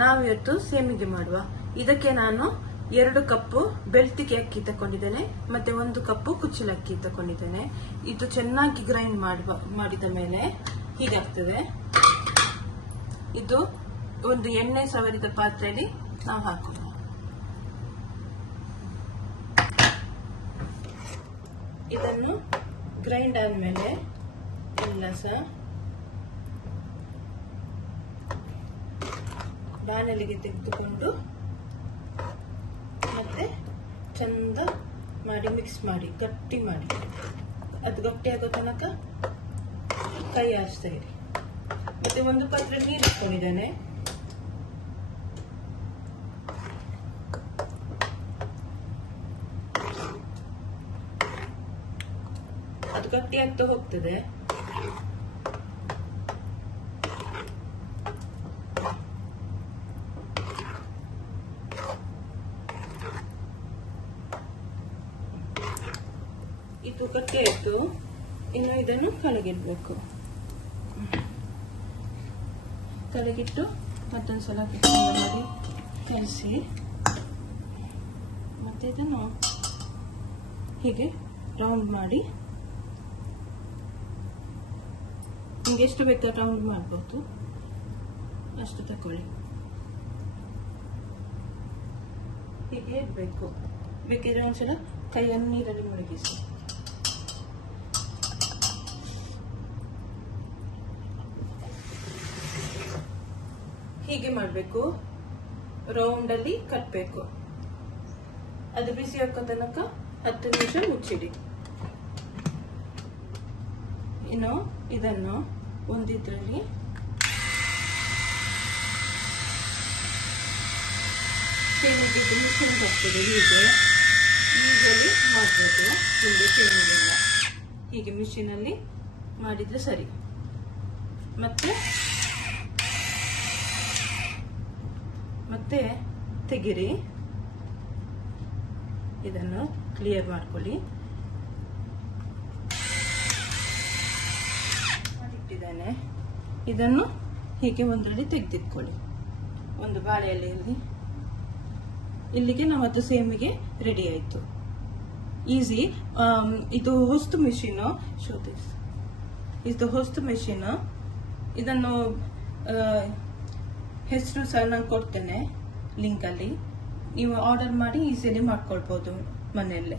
ನಾವಿವತ್ತು ಸೇಮಿಗೆ ಮಾಡುವ. ಇದಕ್ಕೆ ನಾನು 2 ಕಪ್ ಬೆಳ್ತಿಗೆ ಅಕ್ಕಿ ತಕೊಂಡಿದ್ದೇನೆ, ಮತ್ತೆ 1 ಕಪ್ ಕುಚ್ಚಲಕ್ಕಿ ತಕೊಂಡಿದ್ದೇನೆ. ಇದು ಚೆನ್ನಾಗಿ ಗ್ರೈಂಡ್ ಮಾಡಿದ ಮೇಲೆ ಹೀಗಾಗ್ತದೆ. ಇದು ಒಂದು ಎಣ್ಣೆ ಸವರಿದ ಪಾತ್ರೆಯಲ್ಲಿ ನಾವು ಹಾಕೋಣ. ಇದನ್ನು ಗ್ರೈಂಡ್ ಆದ್ಮೇಲೆ ಎಲ್ಲ ಸಹ ಬಾಣಲಿಗೆ ತೆಗೆದುಕೊಂಡು ಮತ್ತೆ ಚಂದ ಮಾಡಿ ಮಿಕ್ಸ್ ಮಾಡಿ ಗಟ್ಟಿ ಮಾಡಿ, ಅದು ಗಟ್ಟಿ ಆಗೋ ತನಕ ಕೈ ಆಡಿಸ್ತಾ ಇರಿ. ಮತ್ತೆ 1 ಪಾತ್ರೆ ನೀರು ಇಟ್ಕೊಂಡಿದ್ದೇನೆ. ಅದು ಗಟ್ಟಿ ಆಗ್ತಾ ಹೋಗ್ತದೆ. ಇದು ಗಟ್ಟಿ ಆಯ್ತು. ಇನ್ನು ಇದನ್ನು ಕೆಳಗಿಡ್ಬೇಕು. ಕೆಳಗಿಟ್ಟು ಮತ್ತೊಂದ್ಸಲ ಮಾಡಿ ಕಲಸಿ ಮತ್ತೆ ಇದನ್ನು ಹೀಗೆ ರೌಂಡ್ ಮಾಡಿ, ನಿಮ್ಗೆ ಎಷ್ಟು ಬೇಕಾ ರೌಂಡ್ ಮಾಡ್ಬೋದು ಅಷ್ಟು ತಕೊಳ್ಳಿ. ಹೀಗೆ ಇಡಬೇಕು. ಬೇಕಿದ್ರೆ ಒಂದ್ಸಲ ಕೈಯನ್ನು ನೀರಲ್ಲಿ ಮುಳುಗಿಸಿ. ಹೀಗೆ ಮಾಡಬೇಕು. ರೌಂಡ್ ಅಲ್ಲಿ ಕಟ್ಟಬೇಕು. ಅದು ಬಿಸಿ ಹಾಕೋ ತನಕ 10 ನಿಮಿಷ ಮುಚ್ಚಿಡಿ. ಇನ್ನು ಇದನ್ನು ಒಂದಿದ್ರಲ್ಲಿ ಸೇಮಿಗೆ ಮಿಷನ್ ಬರ್ತದೆ. ಹೀಗೆ ಈಗಲ್ಲಿ ಮಾಡಬೇಕು. ಹಿಂದೆ ಸೇಮಿಗೆಲ್ಲ ಹೀಗೆ ಮಿಷಿನಲ್ಲಿ ಮಾಡಿದ್ರೆ ಸರಿ. ಮತ್ತೆ ತೆಗಿರಿ. ಇದನ್ನು ಕ್ಲಿಯರ್ ಮಾಡ್ಕೊಳ್ಳಿ. ಮಾಡಿಟ್ಟಿದ್ದೇನೆ. ಇದನ್ನು ಹೀಗೆ ಒಂದರಲ್ಲಿ ತೆಗೆದಿಟ್ಕೊಳ್ಳಿ, ಒಂದು ಬಾಳೆ ಎಲೆಯಲ್ಲಿ. ಇಲ್ಲಿಗೆ ನಮ್ಮದು ಸೇಮಿಗೆ ರೆಡಿ ಆಯ್ತು. ಈಸಿ. ಇದು ಹೊಸ್ತು ಮಿಷಿನ್. ಇದು ಹೊಸ್ತು ಮಿಷಿನ್. ಇದನ್ನು ಹೆಸರು ಸಹ ನಾನು ಕೊಡ್ತೇನೆ ಲಿಂಕ್ ಅಲ್ಲಿ. ನೀವು ಆರ್ಡರ್ ಮಾಡಿ ಈಸಿಲಿ ಮಾಡ್ಕೊಳ್ಬಹುದು ಮನೆಯಲ್ಲೇ.